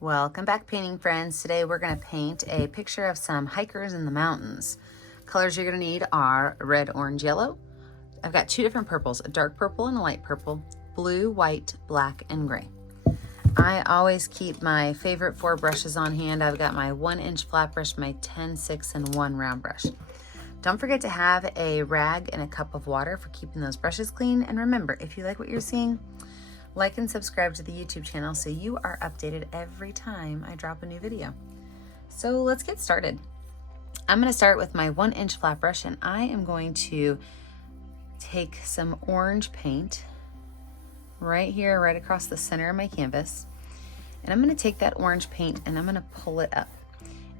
Welcome back, painting friends. Today we're going to paint a picture of some hikers in the mountains. Colors you're going to need are red, orange, yellow. I've got two different purples, a dark purple and a light purple, blue, white, black, and gray. I always keep my favorite 4 brushes on hand. I've got my 1-inch flat brush, my 10, 6, and 1 round brush. Don't forget to have a rag and a cup of water for keeping those brushes clean. And remember, if you like what you're seeing, like and subscribe to the YouTube channel so you are updated every time I drop a new video. So let's get started. I'm going to start with my 1-inch flat brush, and I am going to take some orange paint right here, right across the center of my canvas. And I'm going to take that orange paint and I'm going to pull it up.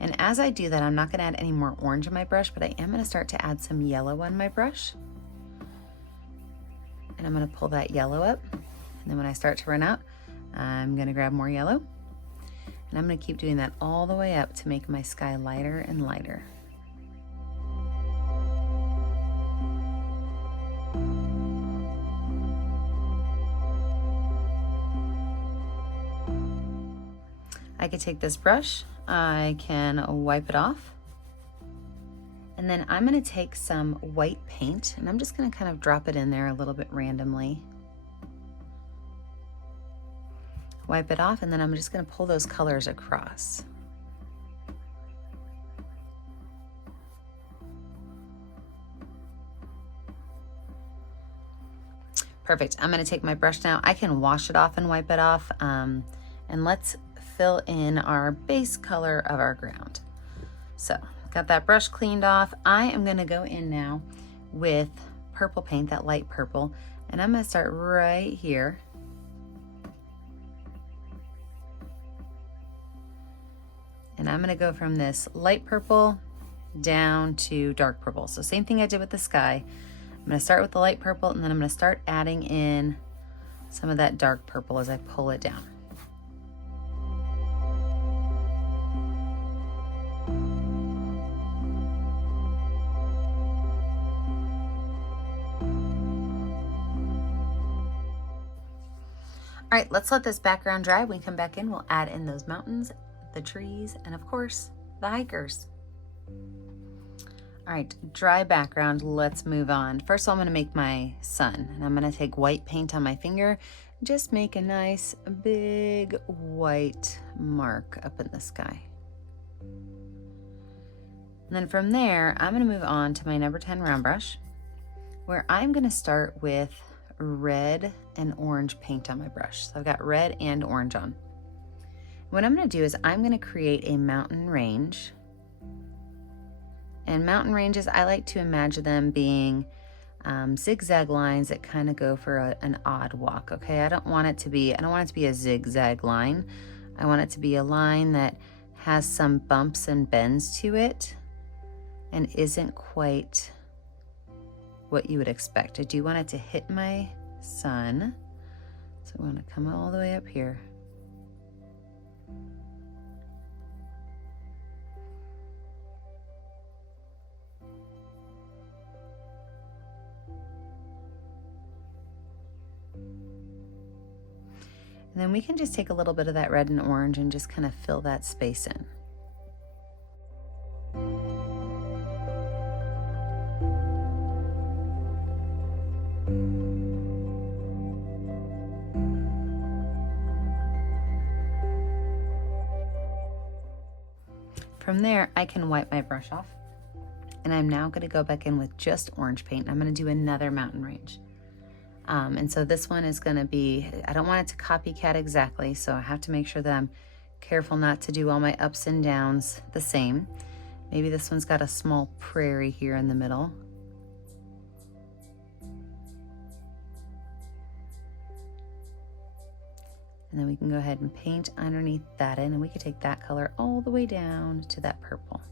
And as I do that, I'm not going to add any more orange on my brush, but I am going to start to add some yellow on my brush. And I'm going to pull that yellow up. And then when I start to run out, I'm going to grab more yellow. And I'm going to keep doing that all the way up to make my sky lighter and lighter. I could take this brush, I can wipe it off. And then I'm going to take some white paint and I'm just going to kind of drop it in there a little bit randomly. Wipe it off, and then I'm just going to pull those colors across. Perfect. I'm going to take my brush now. I can wash it off and wipe it off. And let's fill in our base color of our ground. So, got that brush cleaned off. I am going to go in now with purple paint, that light purple, and I'm going to start right here. And I'm going to go from this light purple down to dark purple. So same thing I did with the sky. I'm going to start with the light purple, and then I'm going to start adding in some of that dark purple as I pull it down. All right, let's let this background dry. When we come back in, we'll add in those mountains, the trees, and of course, the hikers. All right, dry background, let's move on. First of all, I'm gonna make my sun, and I'm gonna take white paint on my finger, just make a nice big white mark up in the sky. And then from there, I'm gonna move on to my number 10 round brush, where I'm gonna start with red and orange paint on my brush. So I've got red and orange on. What I'm going to do is I'm going to create a mountain range. And mountain ranges, I like to imagine them being zigzag lines that kind of go for an odd walk. Okay, I don't want it to be a zigzag line. I want it to be a line that has some bumps and bends to it and isn't quite what you would expect. I do want it to hit my sun. So I want to come all the way up here. And then we can just take a little bit of that red and orange and just kind of fill that space in. From there, I can wipe my brush off, and I'm now going to go back in with just orange paint. I'm going to do another mountain range. And so this one is going to be, I don't want it to copycat exactly, so I have to make sure that I'm careful not to do all my ups and downs the same. Maybe this one's got a small prairie here in the middle. And then we can go ahead and paint underneath that in, and we could take that color all the way down to that purple.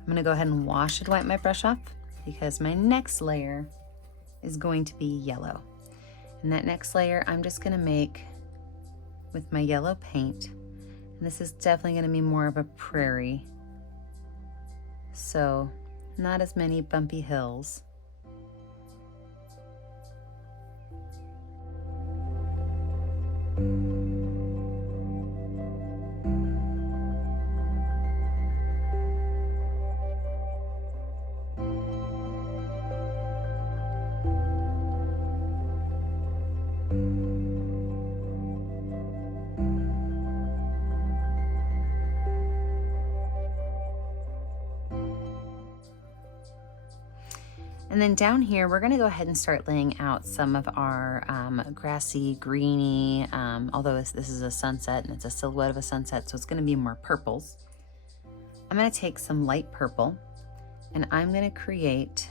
I'm gonna go ahead and wash and wipe my brush off because my next layer is going to be yellow. And that next layer, I'm just gonna make with my yellow paint. And this is definitely going to be more of a prairie, so not as many bumpy hills. And then down here, we're gonna go ahead and start laying out some of our grassy, greeny, although this is a sunset and it's a silhouette of a sunset, so it's gonna be more purples. I'm gonna take some light purple and I'm gonna create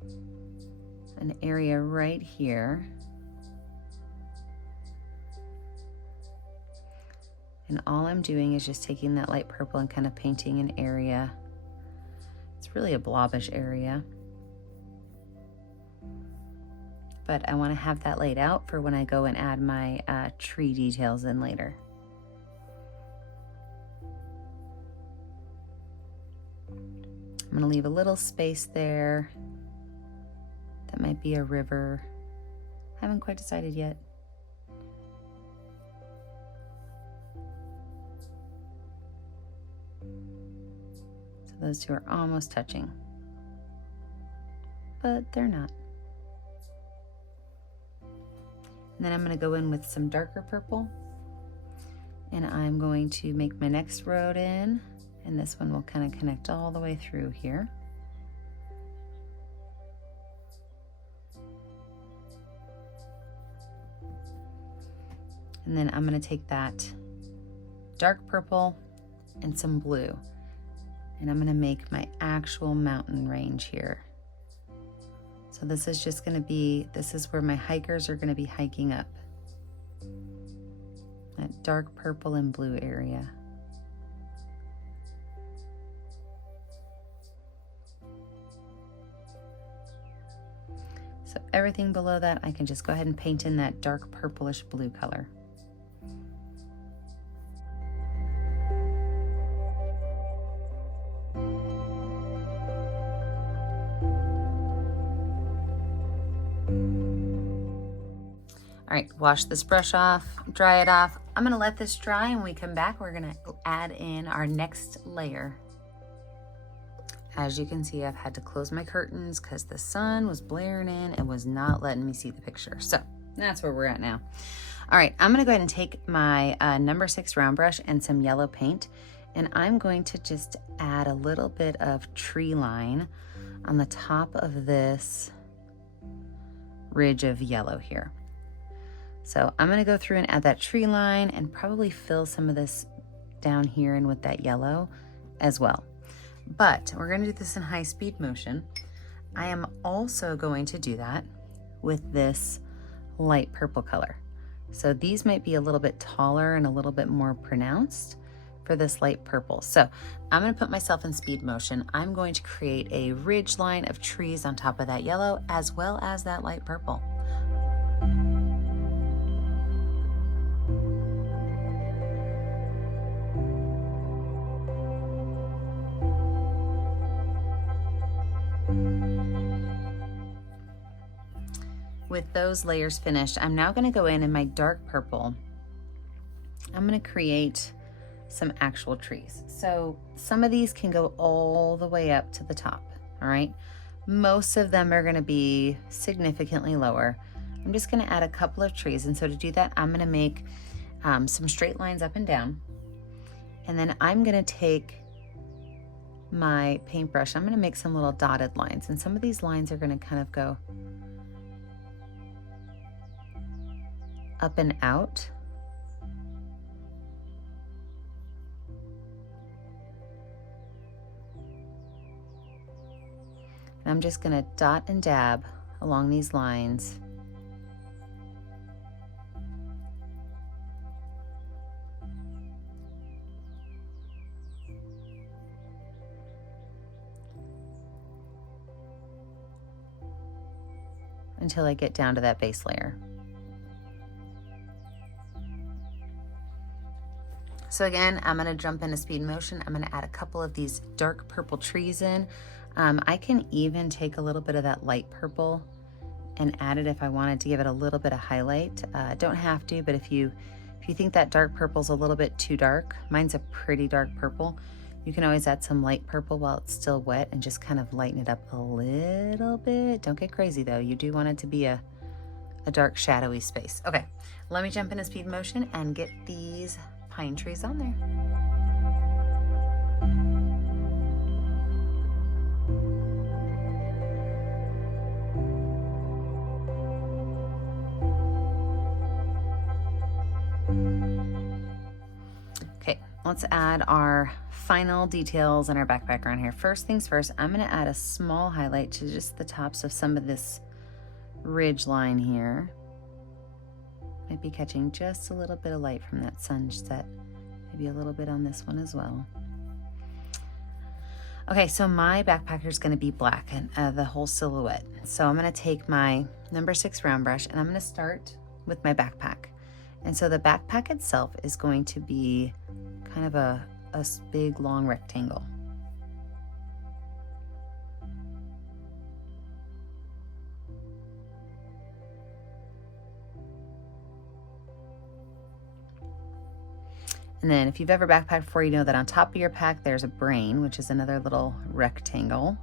an area right here. And all I'm doing is just taking that light purple and kind of painting an area. It's really a blobbish area, but I want to have that laid out for when I go and add my tree details in later. I'm going to leave a little space there. That might be a river. Haven't quite decided yet. So those two are almost touching, but they're not. And then I'm going to go in with some darker purple, and I'm going to make my next road in, and this one will kind of connect all the way through here. And then I'm going to take that dark purple and some blue, and I'm going to make my actual mountain range here. So this is just going to be, this is where my hikers are going to be hiking up. That dark purple and blue area. So everything below that, I can just go ahead and paint in that dark purplish blue color. All right, wash this brush off, dry it off. I'm gonna let this dry, and when we come back, we're gonna add in our next layer. As you can see, I've had to close my curtains because the sun was blaring in and was not letting me see the picture. So that's where we're at now. All right, I'm gonna go ahead and take my number 6 round brush and some yellow paint, and I'm going to just add a little bit of tree line on the top of this ridge of yellow here. So I'm gonna go through and add that tree line and probably fill some of this down here and with that yellow as well. But we're gonna do this in high speed motion. I am also going to do that with this light purple color. So these might be a little bit taller and a little bit more pronounced for this light purple. So I'm gonna put myself in speed motion. I'm going to create a ridge line of trees on top of that yellow as well as that light purple. With those layers finished, I'm now going to go in my dark purple. I'm going to create some actual trees. So some of these can go all the way up to the top, all right? Most of them are going to be significantly lower. I'm just going to add a couple of trees, and so to do that, I'm going to make some straight lines up and down, and then I'm going to take my paintbrush. I'm going to make some little dotted lines, and some of these lines are going to kind of go up and out. And I'm just going to dot and dab along these lines. Until I get down to that base layer. So again, I'm gonna jump into speed motion. I'm gonna add a couple of these dark purple trees in. I can even take a little bit of that light purple and add it if I wanted to give it a little bit of highlight. Don't have to, but if you think that dark purple's a little bit too dark, mine's a pretty dark purple, you can always add some light purple while it's still wet and just kind of lighten it up a little bit. Don't get crazy though. You do want it to be a dark shadowy space. Okay, let me jump into speed motion and get these pine trees on there. Okay, let's add our final details in our backpack around here. First things first, I'm gonna add a small highlight to just the tops of some of this ridge line here. Might be catching just a little bit of light from that sunset. Maybe a little bit on this one as well. Okay, so my backpacker is going to be black and the whole silhouette. So I'm going to take my number 6 round brush and I'm going to start with my backpack. And so the backpack itself is going to be kind of a big long rectangle. And then if you've ever backpacked before, you know that on top of your pack, there's a brain, which is another little rectangle.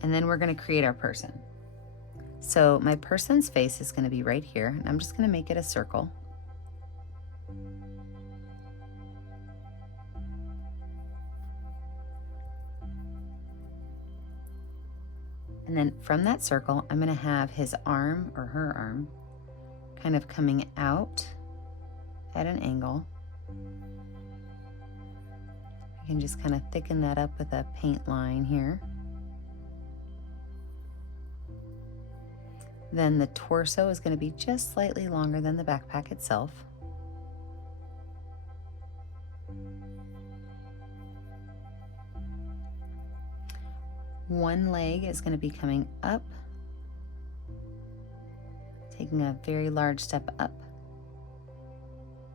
And then we're gonna create our person. So my person's face is gonna be right here, and I'm just gonna make it a circle. And then from that circle, I'm gonna have his arm or her arm kind of coming out at an angle. You can just kind of thicken that up with a paint line here. Then the torso is going to be just slightly longer than the backpack itself. One leg is going to be coming up, taking a very large step up.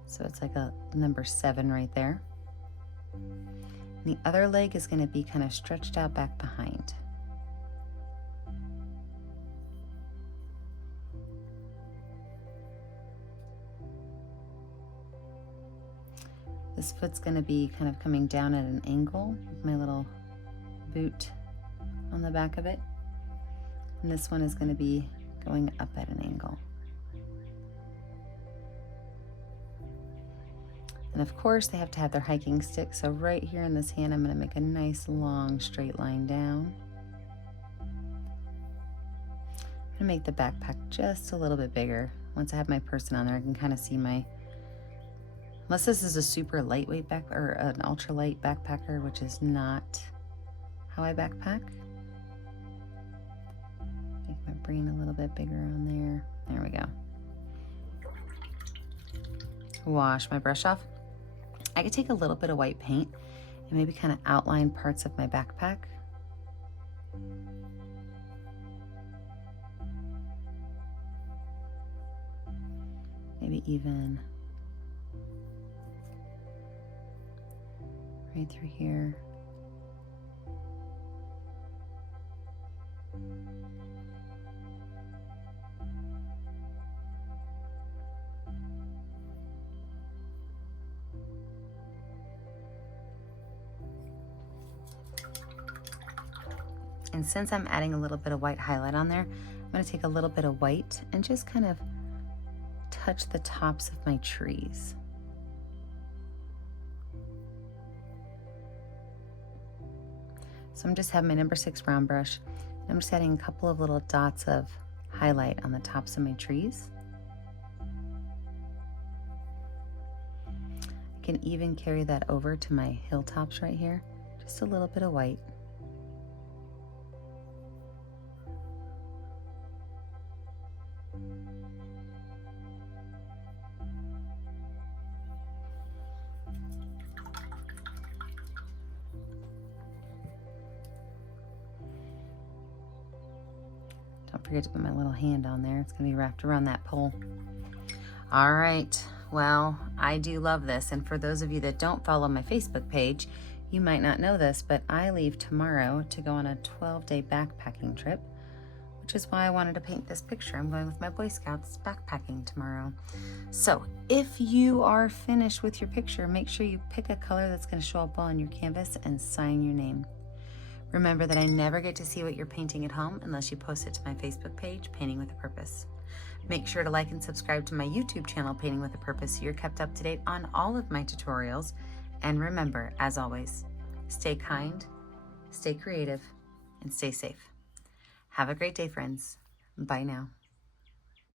So it's like a number 7 right there. And the other leg is going to be kind of stretched out back behind. This foot's going to be kind of coming down at an angle with my little boot on the back of it. And this one is going to be going up at an angle. And of course they have to have their hiking stick, so right here in this hand I'm going to make a nice long straight line down. I'm going to make the backpack just a little bit bigger. Once I have my person on there, I can kind of see my, unless this is a super lightweight back or an ultralight backpacker, which is not how I backpack. Make my brain a little bit bigger on there. There we go. Wash my brush off. I could take a little bit of white paint and maybe kind of outline parts of my backpack. Maybe even right through here. And since I'm adding a little bit of white highlight on there, I'm going to take a little bit of white and just kind of touch the tops of my trees. So I'm just having my number 6 brown brush. I'm just adding a couple of little dots of highlight on the tops of my trees. I can even carry that over to my hilltops right here. Just a little bit of white. Don't forget to put my little hand on there. It's going to be wrapped around that pole. All right, well, I do love this. And for those of you that don't follow my Facebook page, you might not know this, but I leave tomorrow to go on a 12-day backpacking trip, which is why I wanted to paint this picture. I'm going with my Boy Scouts backpacking tomorrow. So if you are finished with your picture, make sure you pick a color that's going to show up well on your canvas and sign your name. Remember that I never get to see what you're painting at home unless you post it to my Facebook page, Painting with a Purpose. Make sure to like and subscribe to my YouTube channel, Painting with a Purpose, so you're kept up to date on all of my tutorials. And remember, as always, stay kind, stay creative, and stay safe. Have a great day, friends. Bye now.